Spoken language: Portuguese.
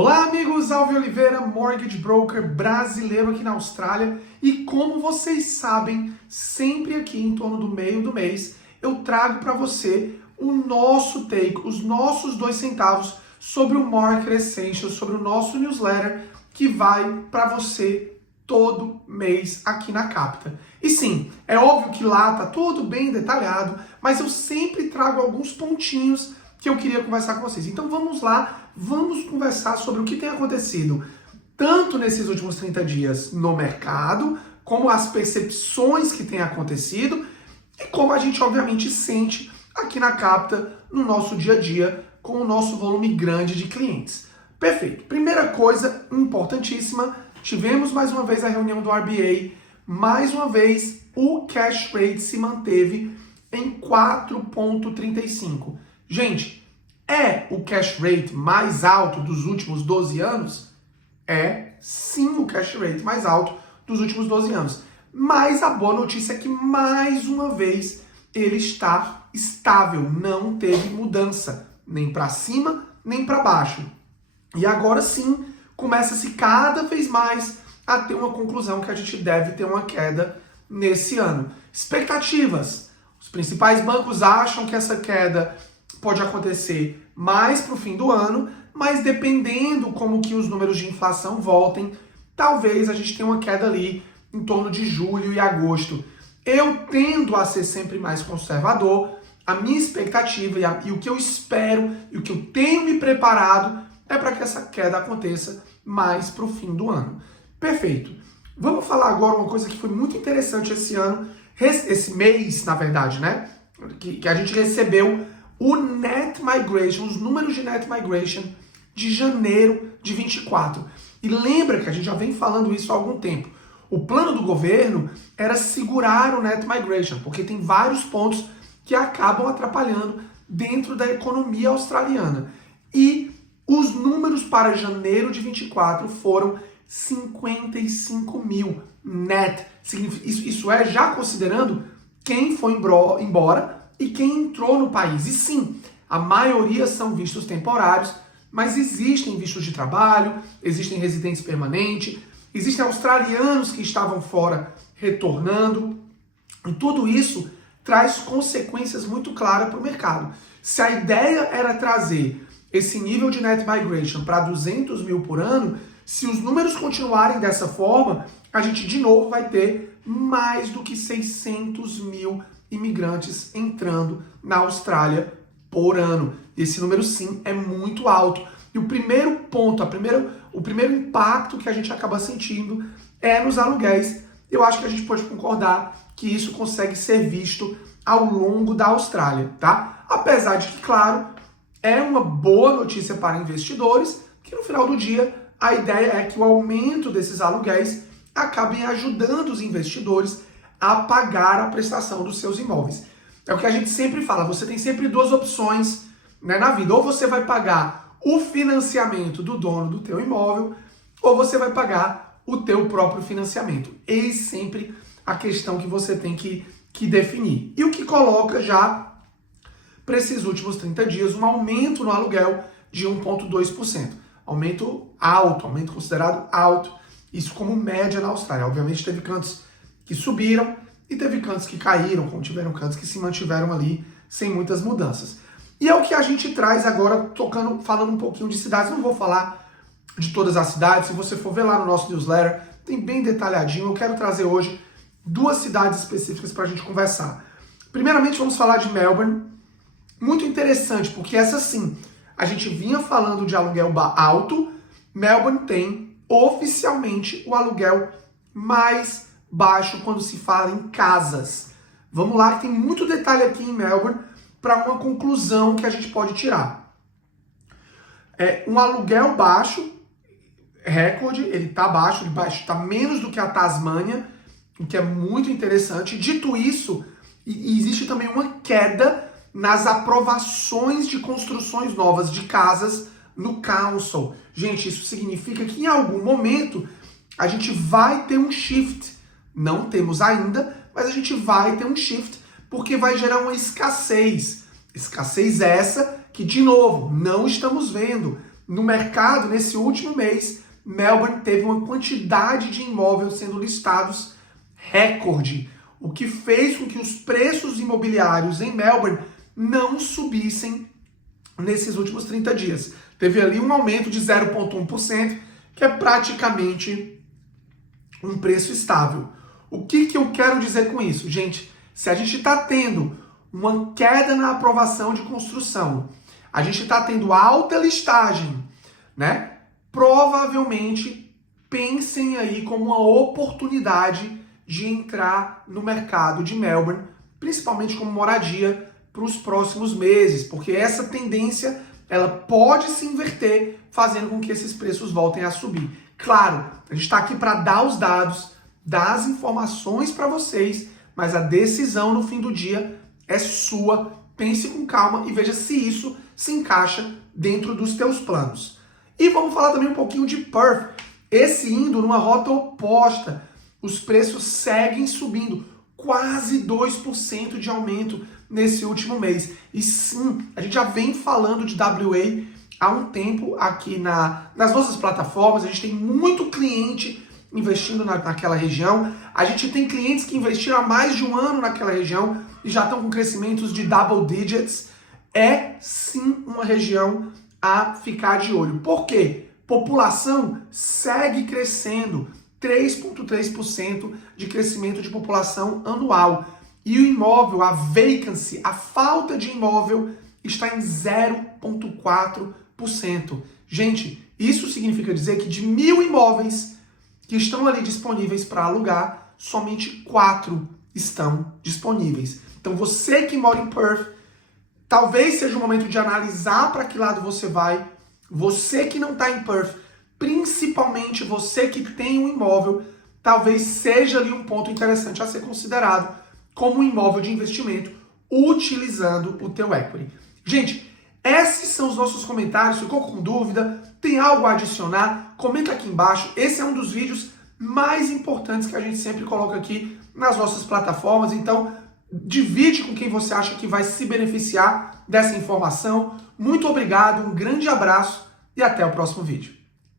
Olá, amigos! Alvin Oliveira, Mortgage Broker brasileiro aqui na Austrália. E como vocês sabem, sempre aqui em torno do meio do mês, eu trago para você o nosso take, os nossos 2 centavos sobre o Market Essentials, sobre o nosso newsletter que vai para você todo mês aqui na Capita. E sim, é óbvio que lá tá tudo bem detalhado, mas eu sempre trago alguns pontinhos que eu queria conversar com vocês. Então vamos lá, vamos conversar sobre o que tem acontecido tanto nesses últimos 30 dias no mercado, como as percepções que têm acontecido e como a gente obviamente sente aqui na Capita no nosso dia a dia com o nosso volume grande de clientes. Perfeito. Primeira coisa importantíssima, tivemos mais uma vez a reunião do RBA, mais uma vez o cash rate se manteve em 4,35. Gente, é o cash rate mais alto dos últimos 12 anos? É sim o cash rate mais alto dos últimos 12 anos. Mas a boa notícia é que mais uma vez ele está estável, não teve mudança, nem para cima, nem para baixo. E agora sim, começa-se cada vez mais a ter uma conclusão que a gente deve ter uma queda nesse ano. Expectativas. Os principais bancos acham que essa queda pode acontecer mais para o fim do ano, mas dependendo como que os números de inflação voltem, talvez a gente tenha uma queda ali em torno de julho e agosto. Eu tendo a ser sempre mais conservador, a minha expectativa e o que eu espero e o que eu tenho me preparado é para que essa queda aconteça mais para o fim do ano. Perfeito. Vamos falar agora uma coisa que foi muito interessante esse ano, esse mês, na verdade, né? Que a gente recebeu o Net Migration, os números de Net Migration de janeiro de 24. E lembra que a gente já vem falando isso há algum tempo. O plano do governo era segurar o Net Migration, porque tem vários pontos que acabam atrapalhando dentro da economia australiana. E os números para janeiro de 24 foram 55 mil net. Isso é já considerando quem foi embora e quem entrou no país. E sim, a maioria são vistos temporários, mas existem vistos de trabalho, existem residentes permanentes, existem australianos que estavam fora retornando. E tudo isso traz consequências muito claras para o mercado. Se a ideia era trazer esse nível de net migration para 200 mil por ano, se os números continuarem dessa forma, a gente de novo vai ter mais do que 600 mil imigrantes entrando na Austrália por ano. Esse número sim é muito alto. E o primeiro ponto, o primeiro impacto que a gente acaba sentindo é nos aluguéis. Eu acho que a gente pode concordar que isso consegue ser visto ao longo da Austrália, tá? Apesar de que, claro, é uma boa notícia para investidores, que no final do dia a ideia é que o aumento desses aluguéis acabem ajudando os investidores a pagar a prestação dos seus imóveis. É o que a gente sempre fala, você tem sempre 2 opções, né, na vida. Ou você vai pagar o financiamento do dono do teu imóvel, ou você vai pagar o teu próprio financiamento. Eis sempre a questão que você tem que definir. E o que coloca já para esses últimos 30 dias um aumento no aluguel de 1,2%. Aumento alto, aumento considerado alto. Isso como média na Austrália. Obviamente teve cantos que subiram e teve cantos que caíram, como tiveram cantos que se mantiveram ali sem muitas mudanças. E é o que a gente traz agora, falando um pouquinho de cidades. Não vou falar de todas as cidades, se você for ver lá no nosso newsletter, tem bem detalhadinho. Eu quero trazer hoje 2 cidades específicas para a gente conversar. Primeiramente vamos falar de Melbourne. Muito interessante, porque essa sim, a gente vinha falando de aluguel alto. Melbourne tem oficialmente o aluguel mais baixo quando se fala em casas. Vamos lá, que tem muito detalhe aqui em Melbourne para uma conclusão que a gente pode tirar. Um aluguel baixo, recorde, ele está baixo, ele está menos do que a Tasmânia, o que é muito interessante. Dito isso, existe também uma queda nas aprovações de construções novas de casas no Council. Gente, isso significa que em algum momento a gente vai ter um shift. Não temos ainda, mas a gente vai ter um shift porque vai gerar uma escassez. Escassez essa que, de novo, não estamos vendo No mercado, nesse último mês, Melbourne teve uma quantidade de imóveis sendo listados recorde, o que fez com que os preços imobiliários em Melbourne não subissem nesses últimos 30 dias. Teve ali um aumento de 0,1%, que é praticamente um preço estável. O que eu quero dizer com isso? Gente, se a gente está tendo uma queda na aprovação de construção, a gente está tendo alta listagem, né? Provavelmente pensem aí como uma oportunidade de entrar no mercado de Melbourne, principalmente como moradia, para os próximos meses, porque essa tendência ela pode se inverter, fazendo com que esses preços voltem a subir. Claro, a gente está aqui para dar os dados, dar as informações para vocês, mas a decisão no fim do dia é sua. Pense com calma e veja se isso se encaixa dentro dos teus planos. E vamos falar também um pouquinho de Perth. Esse indo numa rota oposta, os preços seguem subindo, quase 2% de aumento nesse último mês. E sim, a gente já vem falando de WA há um tempo aqui nas nossas plataformas, a gente tem muito cliente investindo naquela região, a gente tem clientes que investiram há mais de um ano naquela região e já estão com crescimentos de double digits. É sim uma região a ficar de olho. Por quê? População segue crescendo, 3,3% de crescimento de população anual. E o imóvel, a vacancy, a falta de imóvel, está em 0,4%. Gente, isso significa dizer que de 1.000 imóveis que estão ali disponíveis para alugar, somente 4 estão disponíveis. Então você que mora em Perth, talvez seja o momento de analisar para que lado você vai. Você que não está em Perth, principalmente você que tem um imóvel, talvez seja ali um ponto interessante a ser considerado como um imóvel de investimento, utilizando o teu equity. Gente, esses são os nossos comentários. Ficou com dúvida? Tem algo a adicionar? Comenta aqui embaixo. Esse é um dos vídeos mais importantes que a gente sempre coloca aqui nas nossas plataformas. Então, divide com quem você acha que vai se beneficiar dessa informação. Muito obrigado, um grande abraço e até o próximo vídeo.